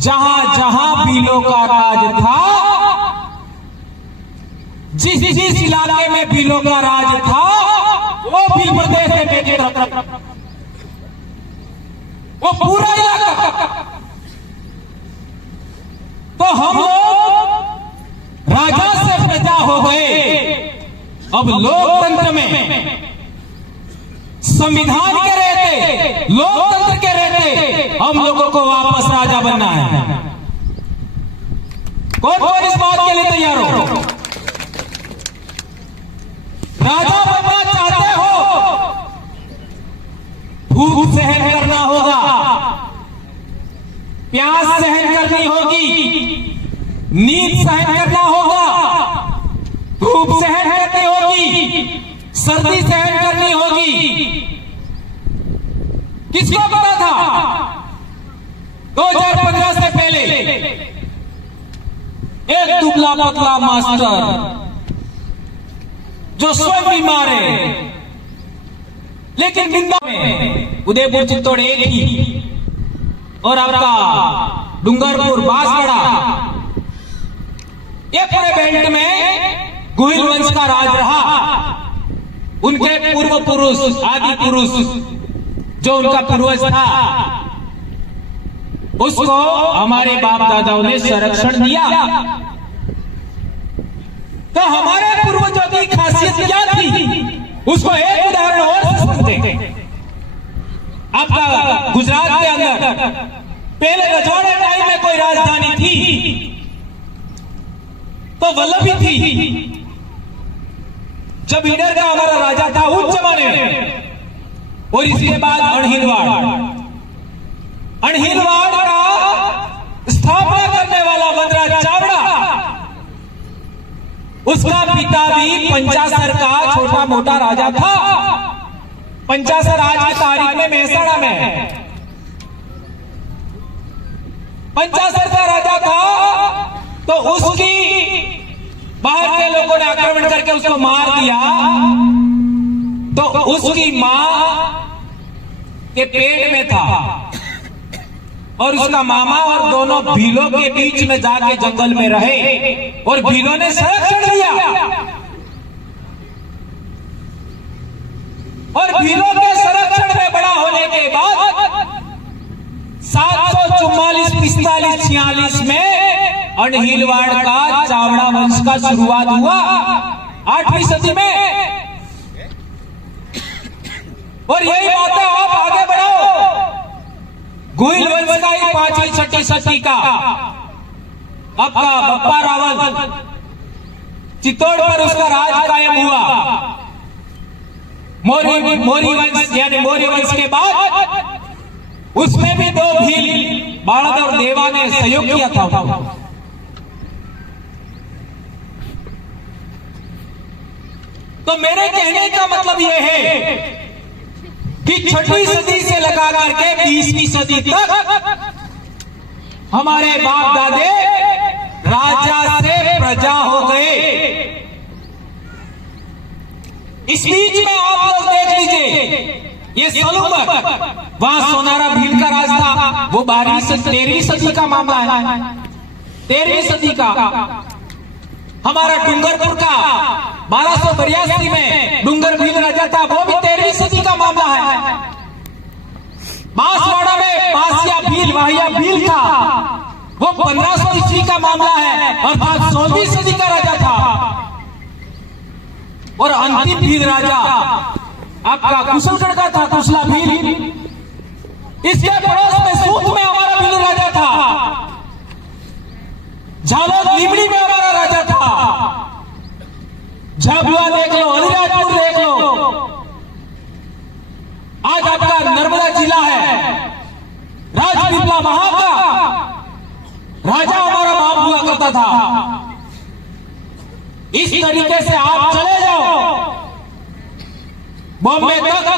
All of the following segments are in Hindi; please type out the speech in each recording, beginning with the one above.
जहां जहां भीलों का राज था, जिस जिस इलाके में भीलों का राज था, वो भील प्रदेश है मेरी तरफ, वो पूरा इलाका। तो हम लोग राजा से प्रजा हो गए। अब लोकतंत्र में संविधान के रहते, लोकतंत्र के रहते हम लोगों को वापस राजा बनना है। कौन कौन इस बात के लिए तैयार हो? राजा बनना चाहते हो? भूख सहन करना होगा, प्यास सहन करनी होगी, नींद सहन करना होगा, धूप सहन करनी होगी, सर्दी सहन करनी होगी। किसको पता था 2015 से पहले एक दुबला पतला मास्टर जो स्वयं बीमार है, लेकिन बिंदा में उदयपुर चित्तौड़ एक ही, और आपका डूंगरपुर बांसवाड़ा, ये पूरे बेल्ट में गोहिल वंश का राज रहा। उनके पूर्व पुरुष, आदि पुरुष, जो उनका पूर्वज था, उसको हमारे बाप दादाओं ने संरक्षण दिया। तो हमारे पूर्वजों की खासियत क्या थी, उसको एक उदाहरण और समझते हैं। आपका गुजरात के अंदर पहले रजवाड़े टाइम में कोई राजधानी थी तो वल्लभी थी। जब ईडर का हमारा राजा था उस जमाने में, और इसके बाद अणहिलवाड़ का स्थापना करने वाला वनराज चावड़ा, उसका पिता भी पंचासर का छोटा मोटा राजा था। पंचासर आज की तारीख में मेहसाणा में है। पंचासर का राजा था, तो उसकी बाहर के लोगों ने आक्रमण करके उसको मार दिया। तो उसकी मां के पेट में था, और उसका मामा और दोनों भीलों के बीच में जाके जंगल में रहे, और भीलों ने संरक्षण दिया। और भीलों के संरक्षण में बड़ा होने के बाद 744, 45, 46 में अणहिलवाड़ का चावड़ा वंश का शुरुआत हुआ 8वीं सदी में। और यही बात है, आप आगे बढ़ो, गोहिल वंश का ही 5वीं 6वीं सदी का आपका बप्पा रावल, चित्तौड़ पर उसका राज कायम हुआ। मौर्य वंश यानी मौर्य वंश के बाद उसमें भी 2 भील, बाड़द और देवा ने सहयोग किया था। तो मेरे कहने का मतलब यह है कि 6वीं सदी से लगा करके 20वीं सदी तक हमारे बाप दादे राजा से प्रजा हो गए। इस बीच में आप लोग देख लीजिए, ये सलूबर, वहां सोनारा भील का राज था, वो 12वीं से 13वीं सदी का मामला है। 13वीं सदी का हमारा डूंगरपुर का 1282 में डूंगर भील राजा था, वो भी 13वीं सदी का मामला है। बांसवाड़ा में बासिया भील, वाहिया भील था, वो 1500 ईस्वी का मामला है, अर्थात 16वीं सदी का राजा था। और अंतिम भील राजा आपका कुशलगढ़ का था, कुशला भील। इसके पड़ोस में सूत में हमारा भील राजा था, झालोद लीमड़ी में हमारा राजा था, झाबुआ देख लो, अलीराजपुर देख लो। आज आपका नर्मदा जिला है, राजपीपला वहां का राजा हमारा बाप हुआ करता था। इस तरीके से आप चले जाओ बॉम्बे तक,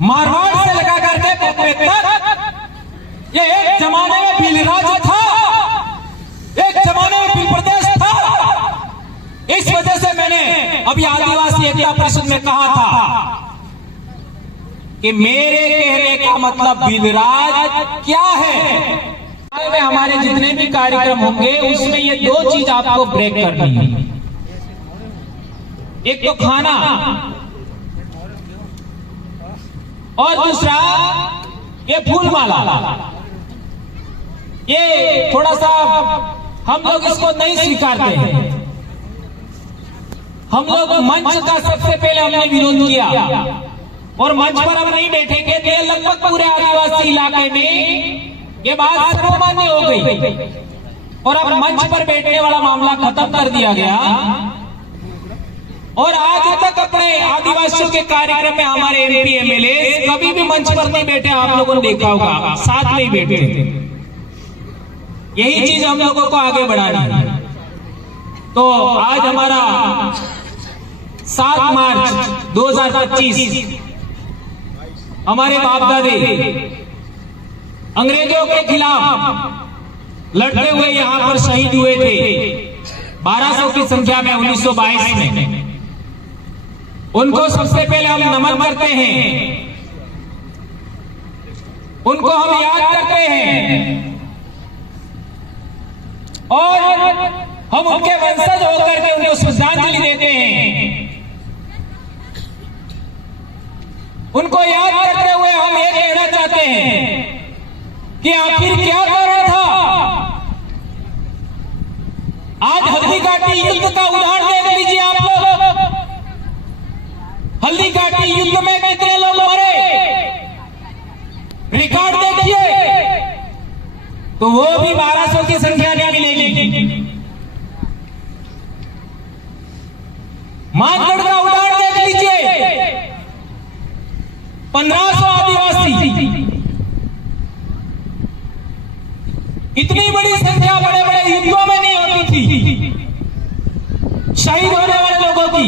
मारवाड़ से लगा करके बॉम्बे तक, ये एक जमाने में भील राज्य था, एक जमाने में भील प्रदेश था। इस वजह से मैंने अभी आदिवासी एकता परिषद में कहा था कि मेरे कहने का मतलब भील राज क्या है। हमारे जितने भी कार्यक्रम होंगे उसमें ये दो चीज आपको ब्रेक करनी है। एक तो खाना और दूसरा ये फूल माला। ये थोड़ा सा हम लोग इसको नहीं स्वीकारते हैं। हम लोग मंच का सबसे पहले हमने विरोध किया और मंच पर हम नहीं बैठेंगे। तो लगभग पूरे आदिवासी इलाके में ये बात सर्वमान्य हो गई और अब मंच पर बैठने वाला मामला खत्म कर दिया गया। और आज तक अपने आदिवासियों के कार्यक्रम में हमारे एमपी एमएलए कभी भी मंच पर नहीं बैठे। आप लोगों ने देखा होगा, साथ में ही बैठे। यही चीज हम लोगों को आगे बढ़ानी है। तो आज हमारा 7 मार्च 2025 हमारे बाप दादे अंग्रेजों के खिलाफ लड़ते हुए यहां पर शहीद हुए थे 1200 की संख्या में 1922 में। उनको सबसे पहले हम नमन करते हैं, उनको हम याद करते हैं और हम उनके वंशज होकर के उनको श्रद्धांजलि देते हैं। उनको याद करते हुए हम ये कहना चाहते हैं कि आखिर क्या कारण था। आज हल्दी घाटी युद्ध का उदाहरण देख लीजिए आप लोग। हल्दी घाटी युद्ध में कितने लोग मरे, रिकॉर्ड देखिए तो वो भी 1200 की संख्या नहीं मिलेगी। मानगढ़ का उदाहरण देख लीजिए, 1500 आदिवासी। इतनी बड़ी संख्या बड़े बड़े युद्धों में नहीं होती थी शहीद होने वाले लोगों की।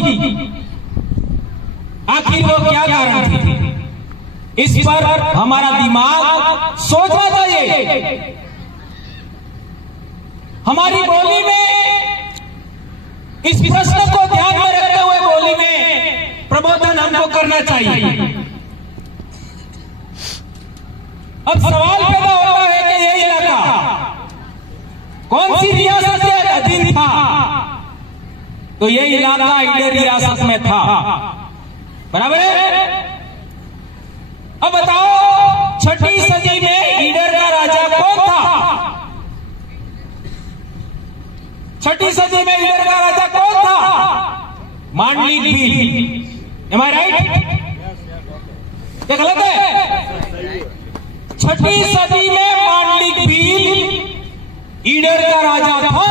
आखिर वो क्या कारण थे? इस पर हमारा दिमाग सोचना चाहिए। हमारी बोली में इस प्रश्न को ध्यान में रखते हुए बोली में प्रबोधन हमको करना चाहिए। अब सवाल पैदा होता है कि ये इलाका कौन सी रियासत के अधीन था? तो ये इलाका ईडर रियासत में था, बराबर है? अब बताओ 6ठी सदी में ईडर का राजा कौन था? 6ठी सदी में ईडर का राजा कौन था? मांडलिक भील। एम आई राइट? क्या गलत है? 6ठी सदी में मांडलिक भील ईडर का राजा था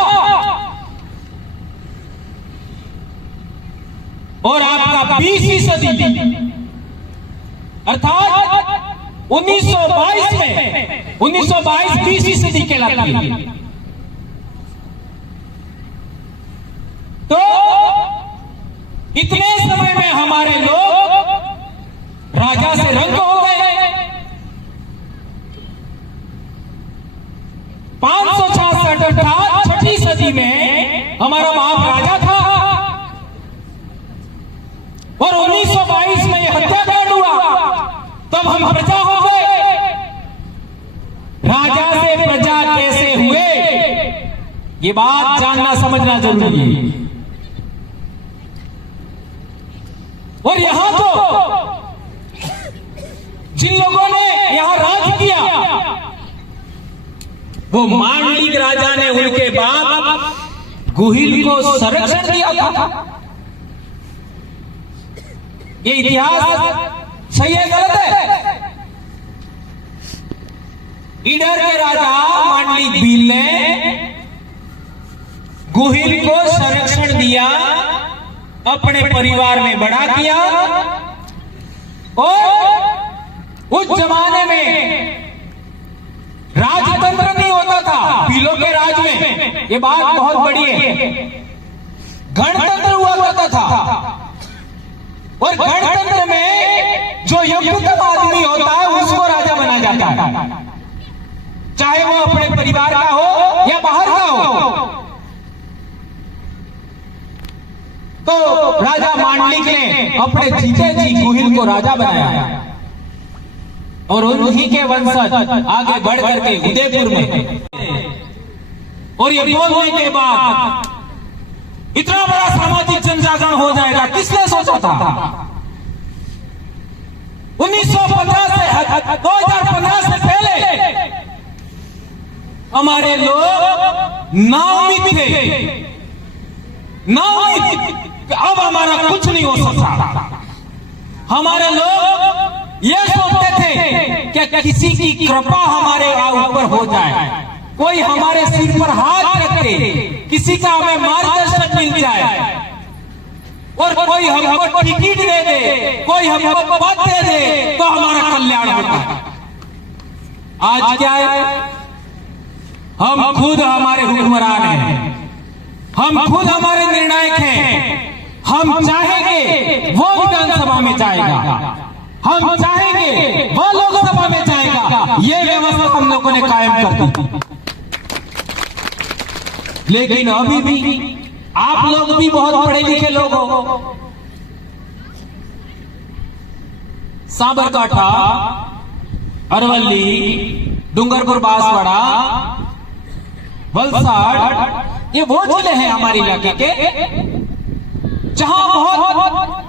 और आपका 20वीं सदी अर्थात 1922 में 1922 20वीं सदी कहलाती है। तो इतने समय में हमारे लोग राजा से रंग हो गए। 566 अर्थात 6ठी सदी में हमारा महाराजा था और 1922 में यह हत्याकांड हुआ। तब हम प्रजा हो गए। राजा से प्रजा कैसे हुए, ये बात जानना समझना जरूरी है। और यहां तो जिन लोगों ने यहां राज किया वो मांडलिक राजा ने उनके बाप गुहिल को संरक्षण दिया था। ये इतिहास सही है गलत है? ईडर के राजा मांडलिक भील ने गुहिल को संरक्षण दिया, अपने परिवार में बड़ा किया। और उस जमाने में राजतंत्र नहीं होता था भीलों के राज में, ये बात बहुत बड़ी है। गणतंत्र हुआ करता था और गणतंत्र में जो योग्यतम आदमी होता है उसको राजा बना जाता है, चाहे वो अपने परिवार का हो या बाहर का हो। तो राजा मांडलिक ने अपने जीते जी गुहिल को राजा बनाया और उन्हीं के वंशज आगे बढ़ करके उदयपुर में और ये बोलने के बाद इतना बड़ा सामाजिक जनजागरण हो जाएगा, किसने सोचा था? 1950 से 2015 से पहले हमारे लोग नाउमीद थे, नाउमीद। अब हमारा कुछ नहीं हो सकता। हमारे लोग ये सोचते थे कि किसी की कृपा हमारे ऊपर हो जाए, कोई हमारे सिर पर हाथ रखे, किसी का हमें मार्गदर्शन मिल जाए, और कोई हमको टिकट दे दे, कोई हमको पद दे दे तो हमारा कल्याण होता है। आज क्या है? हम खुद हमारे हुक्मरान हैं, हम खुद हमारे निर्णायक हैं। हम चाहेंगे वो विधानसभा में जाएगा, हम चाहेंगे वो लोकसभा में जाएगा। ये व्यवस्था हम लोगों ने कायम कर दी। लेकिन अभी भी आप लोग भी बहुत पढ़े लिखे लोग हो। साबरकांठा, अरवली, डूंगरपुर, बांसवाड़ा, वलसाड़, ये वो जिले हैं हमारे इलाके के जहां बहुत